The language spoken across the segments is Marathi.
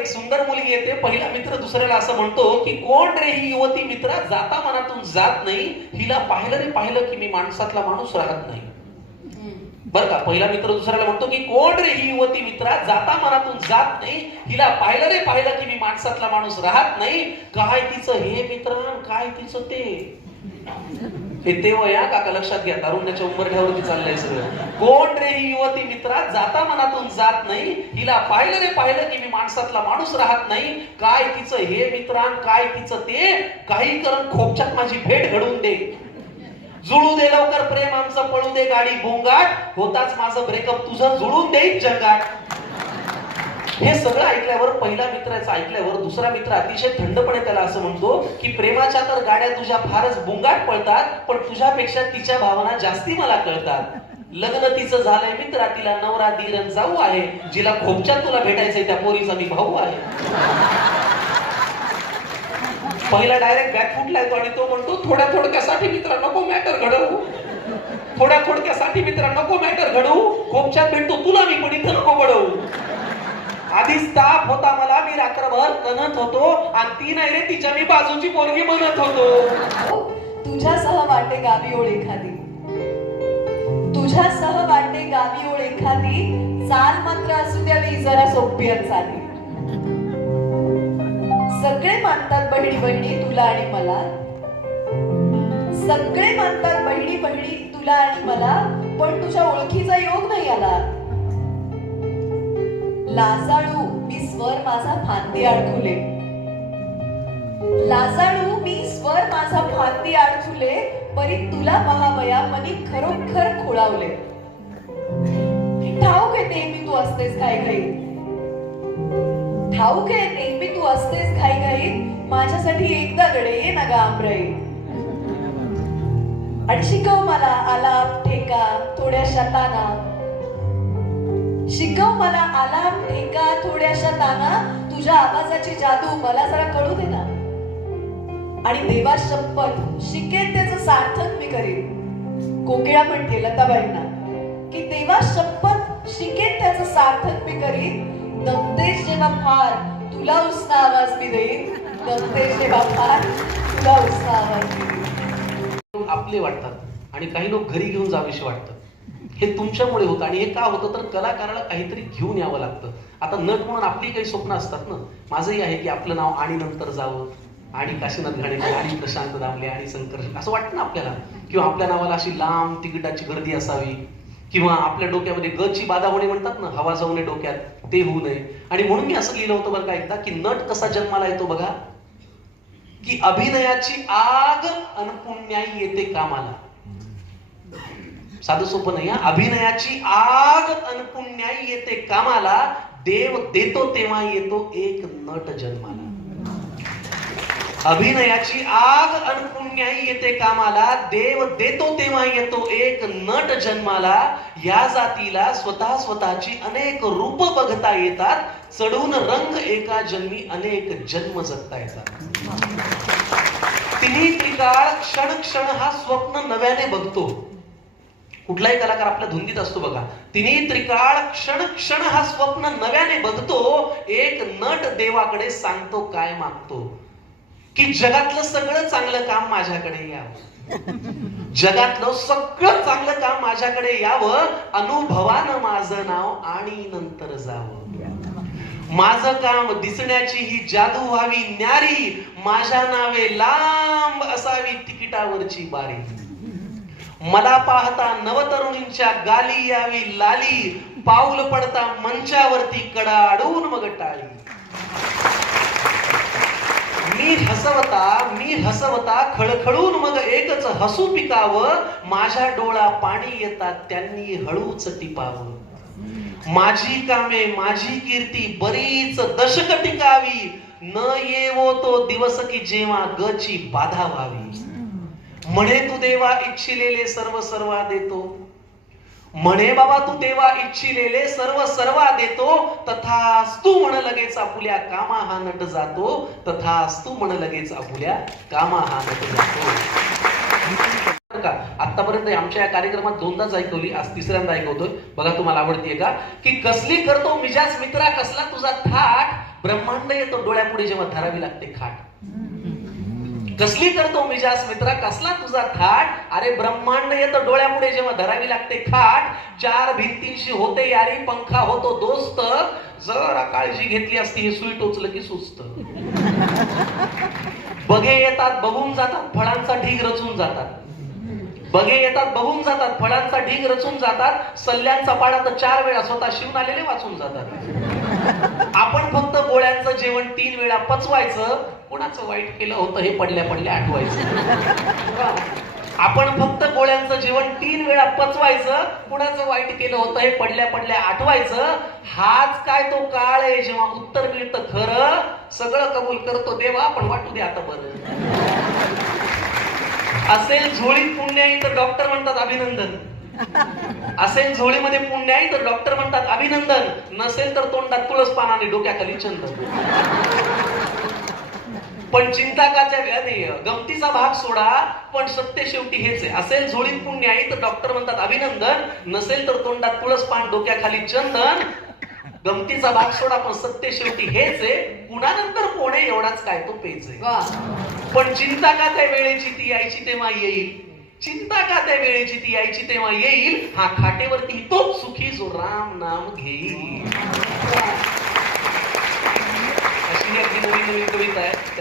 एक सुंदर मुलगी येते. पहिला मित्र दुसऱ्याला असं म्हणतो की कोण रे ही युवती मित्रा? जाता मनातून जात नाही. हिला पाहिलं रे पाहिलं की मी माणसातला माणूस राहत नाही. बरं का? पहिला मित्र दुसऱ्याला म्हणतो की कोण रे ही युवती मित्रा? जाता मनातून जात नाही. हिला पाहिलं रे पाहिलं की मी माणसातला माणूस राहत नाही. काय तिचं हे मित्र? काय तिचं ते? हे ते वया काका लक्षात घ्या तारुण्याच्या उंबरठ्यावरती चाललंय सगळं. कोण रे ही युवती मित्रा? जाता मनातून जात नाही. हिला पाहिलं रे पाहिलं की मी माणसातला माणूस राहत नाही. काय तिचं हे मित्रान काय तिचं ते? काही करून खोपच्यात माझी भेट घडवून दे. जुळू दे लवकर प्रेम आमचं पळू दे गाडी भोंगाट. होताच माझं ब्रेकअप तुझं जुळून देईन जगाट हे सगळं ऐकल्यावर पहिला मित्राचं ऐकल्यावर दुसरा मित्र अतिशय थंडपणे त्याला असं म्हणतो की प्रेमाच्या तर गाड्या तुझ्या फारच बुंगाट पळतात पण तुझ्यापेक्षा तिच्या भावना जास्ती मला कळतात. लग्न तिचं झालंय मित्रा तिला नवरा दिरन जाऊ आहे जिला खोपच्यात तुला भेटायचंय त्या पोरीचा मी भाऊ आहे. पहिला डायरेक्ट बॅक फुटला येतो आणि तो म्हणतो थोड्या थोडक्यासाठी मित्रा नको मॅटर घडवू. थोड्या थोडक्यासाठी मित्रा नको मॅटर घडवू. खोपच्यात भेटतो तुला मी पण इथं नको घडवू आधीच ताप होता मला मी रात्रभर कणत होतो आणि ती नाही रे तिच्या मी बाजूची पोरगी म्हणत होतो. हो, तुझ्यासह वाटे गावी ओळ एखादी. तुझ्यासह वाटे गावी ओळ एखादी चाल मात्र असू द्यावी जरा सोपी चाली सगळे मानतात बहिणी बहिणी तुला आणि मला. सगळे मानतात बहिणी बहिणी तुला आणि मला पण तुझ्या ओळखीचा योग नाही आला. लाजाळू मी स्वर माझा फांदी अडखुले लाजाळू मी स्वर माझा फांदी अडखुले परी तुला पहावया मनी खरोखर खुळावले. ठाऊक आहे नेहमी तू असतेस घाई घाई ठाऊक आहे नेहमी तू असतेस घाई घाई माझ्यासाठी एकदा गडे ये ना गा आमराई आणि शिकव मला आलाप ठेका थोड्याशा ताना शिकव मला आलाप एका थोड्याशा ताना. तुझ्या आवाजाची जादू मला जरा कळू दे ना. आणि देवा शपथ शिकेल त्याचं सार्थक मी करीन. कोकिळा म्हणते लताबाईंना की देवा शपथ शिकेल त्याचं सार्थक मी करीन. दत्तेश जेव्हा फार तुला उसना आवाज मी देईन. दंतेश जेव्हा फार तुला उसना आवाज मी देईन. आपले वाटतात आणि काही लोक घरी घेऊन जावेसे वाटतं हे तुमच्यामुळे होतं आणि हे का होतं? तर कलाकाराला काहीतरी घेऊन यावं लागतं. आता नट म्हणून आपली काही स्वप्न असतात ना? माझंही आहे की आपलं नाव आणि नंतर जावं. आणि काशीनाथ घाणेकर आणि प्रशांत दामले आणि शंकर असं वाटतं ना आपल्याला? किंवा आपल्या नावाला अशी लांब तिकिटाची गर्दी असावी. किंवा आपल्या डोक्यामध्ये गची बाधा होणे म्हणतात ना? हवा जाऊ नये डोक्यात ते होऊ नये. आणि म्हणून मी असं लिहिलं होतं बरं का एकदा की नट कसा जन्माला येतो बघा? की अभिनयाची आग अनपुण्याई येते कामाला. साधं सोपं नाही अभिनयाची आग अनपुण्याई येते कामाला. देव देतो तेव्हा येतो एक नट जन्माला. अभिनयाची आग अनपुण्याई येते कामाला. देव देतो तेव्हा येतो एक नट जन्माला. या जातीला स्वतः स्वतःची अनेक रूप बघता येतात. चढून रंग एका जन्मी अनेक जन्म जगता येतात. तिन्ही त्रिकाळ क्षण क्षण हा स्वप्न नव्याने बघतो. कुठलाही कलाकार आपल्या धुंदीत असतो बघा. तिने त्रिकाळ क्षण क्षण हा स्वप्न नव्याने बघतो. एक नट देवाकडे सांगतो काय मागतो? की जगातलं सगळं चांगलं काम माझ्याकडे यावं. जगातलं सगळं चांगलं काम माझ्याकडे यावं. अनुभवानं माझं नाव आणि नंतर जावं. माझं काम दिसण्याची ही जादू व्हावी न्यारी. माझ्या नावे लांब असावी तिकिटावरची बारी. मला पाहता नवतरुणींच्या गाली यावी लाली पाऊल पडता मंचावरती कडा अडवून मग टाळी. मी हसवता मी हसवता खळखळून मग एकच हसू पिकावं माझ्या डोळा पाणी येतात त्यांनी हळूच टिपावं. माझी कामे माझी कीर्ती बरीच दशक टिकावी. न येवो तो दिवस की जेव्हा गची बाधा व्हावी. म्हणे तू देवा इच्छिलेले सर्व सर्वा देतो. म्हणे बाबा तू देवा इच्छिलेले सर्व सर्वा देतो. तथास्तू म्हण लगेच आपुल्या कामा हा नट जातो तथास्तू म्हण लगेच आपुल्या कामा हा नट जातो का? आतापर्यंत आमच्या या कार्यक्रमात दोनदाच ऐकवली. आज तिसऱ्यांदा ऐकवतोय. बघा तुम्हाला आवडतीये का? की कसली करतो मिजाज मित्रा कसला तुझा थाट? ब्रह्मांड येतो डोळ्यापुढे जेव्हा धरावी लागते खाट. कसली करतो मिजास मित्रा? कसला तुझा थाट? अरे ब्रह्मांड येतं डोळ्यामुळे जेव्हा धरावी लागते खाट चार भिंतींशी होते यारी पंखा होतो दोस्त. जरा काळजी घेतली असती हे सुई टोचलं की सुस्त. बघे येतात बघून जातात फळांचा ढीग रचून जातात. बघे येतात बघून जातात फळांचा ढीग रचून जातात. सल्ल्यांचा पाडा तर चार वेळा स्वतः शिवून आलेले वाचून जातात. आपण फक्त गोळ्यांचं जेवण तीन वेळा पचवायचं कोणाचं वाईट केलं होतं हे पडल्या पडल्या आठवायचं. आपण फक्त गोळ्यांचं जेवण तीन वेळा पचवायचं कुणाचं वाईट केलं होतं हे पडल्या पडल्या आठवायचं. हाच काय तो काळ आहे जेव्हा उत्तर मिळतं खरं सगळं कबूल करतो देवा पण वाटू दे आता बरं. असेल झोळीत पुण्य तर डॉक्टर म्हणतात अभिनंदन. असेल झोळीमध्ये पुण्याई तर डॉक्टर म्हणतात अभिनंदन. नसेल तर तोंडात तुळस पानाने डोक्याखाली चंदन. पण चिंता का त्या व्याधी गमतीचा भाग सोडा पण सत्य शेवटी हेच आहे. असेल झोळीत पुण्य आहे तर डॉक्टर म्हणतात अभिनंदन. नसेल तर तोंडात तुळस पान डोक्याखाली चंदन. गमतीचा भाग सोडा पण सत्य शेवटी हेच आहे. कुणानंतर कोणे एवढाच काय तो पेच आहे. पण चिंता का त्या वेळेची ती यायची तेव्हा येईल. चिंता का त्या वेळेची ती यायची तेव्हा येईल? हा खाटेवरती तोच सुखी जो राम नाम घेईल. अशी ही अगदी नवीन नवीन कविता आहे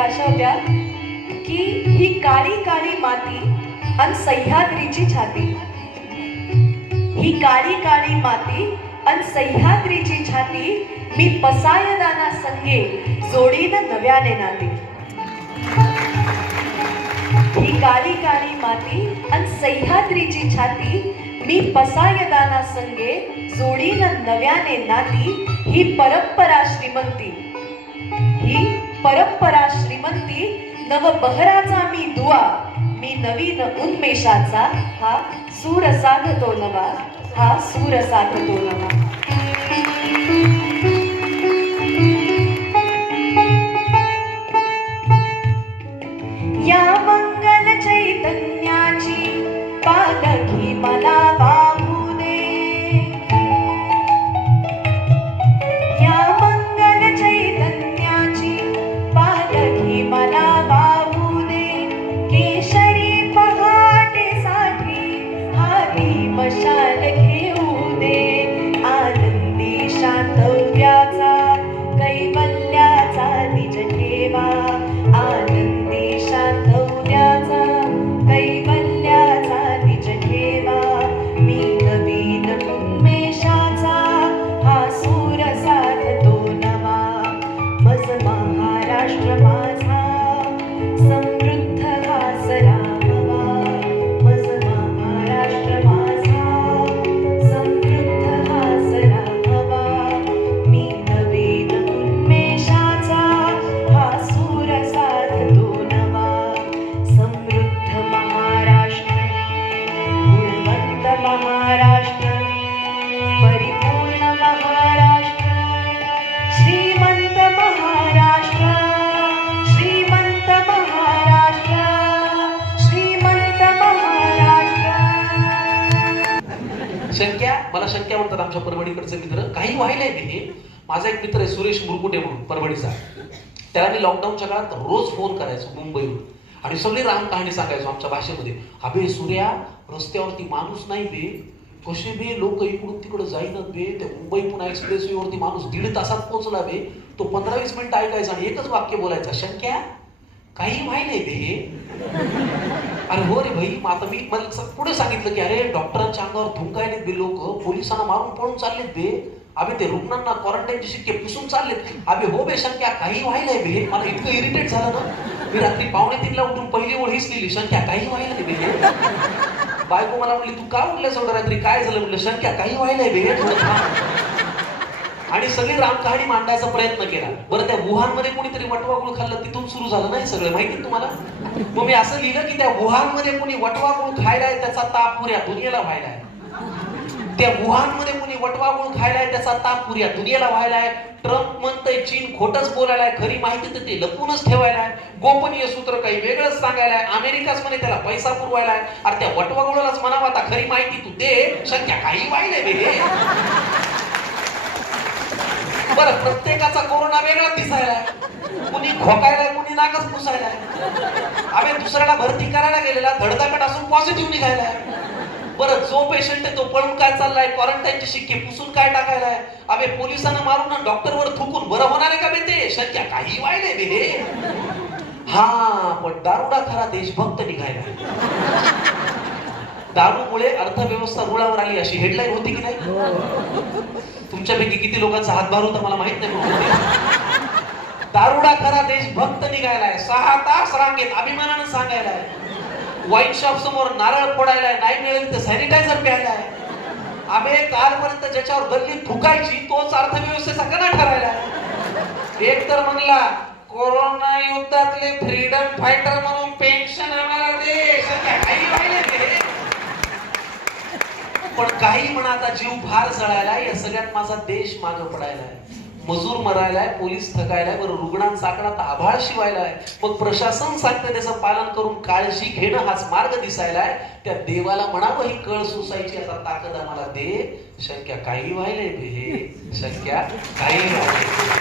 ठेवल्या अशा होत्या की ही काळी काळी माती आणि सह्याद्रीची छाती. ही काळी काळी माती अन सह्याद्रीची छाती मी पसायदाना संगे जोडीन नव्याने नाती. ही काळी काळी माती अन सह्याद्रीची छाती मी पसायदाना संगे जोडीन नव्याने नाती ही परंपरा श्रीमंती. ही परंपरा श्रीमंती नव बहराचा मी दुआ मी नवीन उन्मेषाचा हा सूर साधतो नवा हा सूर साधतो नवा. माझा एक मित्र आहे सुरेश मुरकुटे म्हणून परभणीचा. त्याला मी लॉकडाऊनच्या काळात रोज फोन करायचो मुंबईहून. आणि सगळी राम कहाणी सांगायचो आमच्या भाषेमध्ये. अबे सूर्या रस्त्यावरती माणूस नाही बे. कसे बे? लोक इकडून तिकडे जाईनच बे. ते मुंबई पुन्हा एक्सप्रेसवेवरती माणूस दीड तासात पोहोचला बे. तो पंधरा वीस मिनिटं ऐकायचा आणि एकच वाक्य बोलायचा शंक्या काही व्हायलंय बे हे. अरे हो रे भाई आता मी मला पुढे सांगितलं की अरे डॉक्टरांच्या अंगावर धुंकायलेत बे लोक. पोलिसांना मारून पळून चाललेत बे. अभे ते रुग्णांना क्वारंटाईनचे शिक्के पुसून चाललेत. अबे हो बे शंक्या काही व्हायलंय बे. मला इतकं इरिटेट झालं ना. मी रात्री पावणे तीनला उठून पहिली ओळ हीच लिहिली शंक्या काही व्हायला बे. बायको मला म्हणली तू का उठल्यास एवढं रात्री? काय झालं? म्हटलं शंक्या काही व्हायला बे. आणि सगळी रामकहाणी मांडायचा प्रयत्न केला. बरं त्या वुहानमध्ये कोणीतरी वटवागुळ खाल्लं तिथून सुरू झालं नाही सगळं. माहिती तुम्हाला? मग मी असं लिहिलं की त्या वुहानमध्ये कोणी वटवागुळ खायलाय त्याचा ताप पुऱ्या दुनियेला व्हायलाय. त्या वुहानमध्ये कोणी वटवागुळ खायलाय त्याचा ताप पुऱ्या दुनियेला व्हायलाय ट्रम्प म्हणतंय चीन खोटच बोलायलाय खरी माहिती तर ते लपूनच ठेवायलाय गोपनीय सूत्र काही वेगळंच सांगायलाय अमेरिकाच म्हणे त्याला पैसा पुरवायलाय अरे त्या वटवागुळालाच म्हणावं आता खरी माहिती तू दे. संख्या काही व्हायलाय बे. बरं प्रत्येकाचा कोरोना वेगळा दिसायला कुणी खोकायलाय कुणी नाकच पुसायलाय अबे दुसऱ्याला भरती करायला गेलेला धडधाकट असून पॉझिटिव्ह निघायलाय बरं जो पेशंट आहे तो पळून काय चाललाय? क्वारंटाईनचे शिक्के पुसून काय टाकायलाय? अबे पोलिसांना मारून डॉक्टरवर थुकून बरं होणार आहे का बे ते? शक्य काही व्हायलंय बे. हे हा पण दारुडा खरा देशभक्त निघायला. दारूमुळे अर्थव्यवस्था रुळावर आली अशी हेडलाईन होती की नाही? तुमच्यापैकी किती लोकांचा हातभार होता मला माहीत नाही. दारुडा खरा देशभक्त निघायलाय. सहा तास रांगेत अभिमानानं सांगायलाय. वाईन शॉप समोर नारळ फोडायलाय नाही मिळेल तर सॅनिटायझर प्यायलाय. अबे कालपर्यंत ज्याच्यावर गल्ली थुकायची तोच अर्थव्यवस्थेचा कणा ठरायला एक तर म्हणला कोरोना युद्धातले फ्रीडम फायटर म्हणून पेन्शन आम्हाला दे. काही पण काही म्हणा आता जीव फार जळायला या सगळ्यात माझा देश मागं पडायलाय. मजूर मरायलाय पोलीस थकायलाय बरं रुग्णांचा आकडा तर आभाळ शिवायलाय. मग प्रशासन सांगतं त्याचं पालन करून काळजी घेणं हाच मार्ग दिसायलाय. त्या देवाला म्हणावं ही कळ सोसायची आता ताकद आम्हाला दे. शक्य काही व्हायलंय हे शक्य काही व्हायलंय.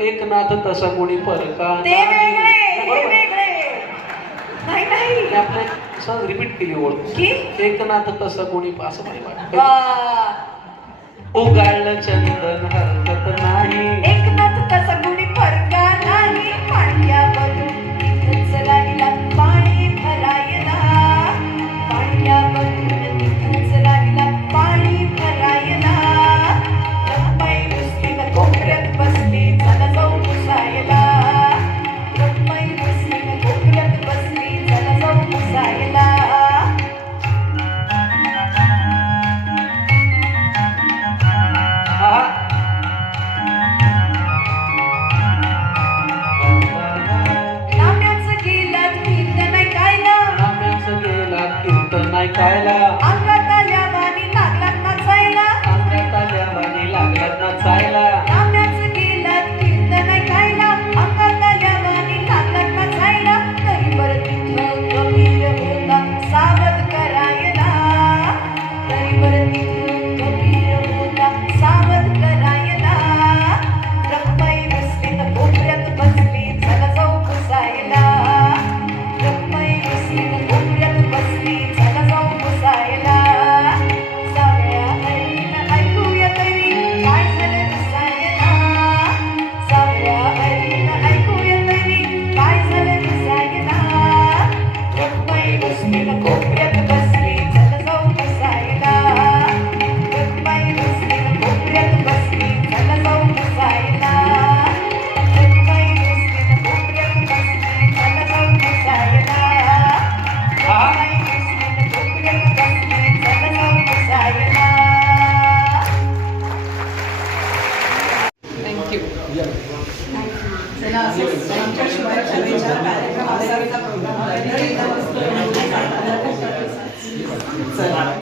एक एकनाथ तसा कोणी परका सहज रिपीट केली ओळख. एक एकनाथ तसा कोणी असं मला वाटत. उगाळलं चंदन हरकत नाही. एक एकनाथ तसा let's go